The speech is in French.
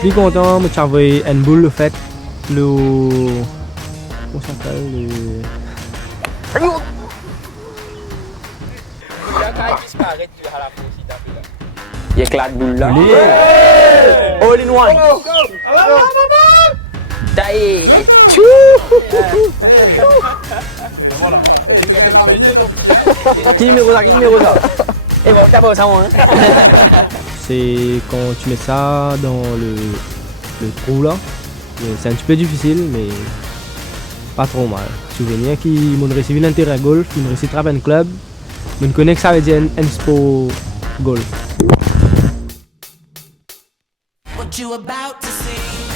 plus content, moi j'avais une boule au fait. Comment ça s'appelle Il éclate boule là. le... All in one. Taille. Qui numéro ça? Et bon, t'as pas ça moi. C'est quand tu mets ça dans le trou là. C'est un petit peu difficile, mais pas trop mal. Souvenir qui m'ont reçu un terrain golf, ils m'ont reçu un club. Je connais que ça veut dire un sport golf. What you about to see?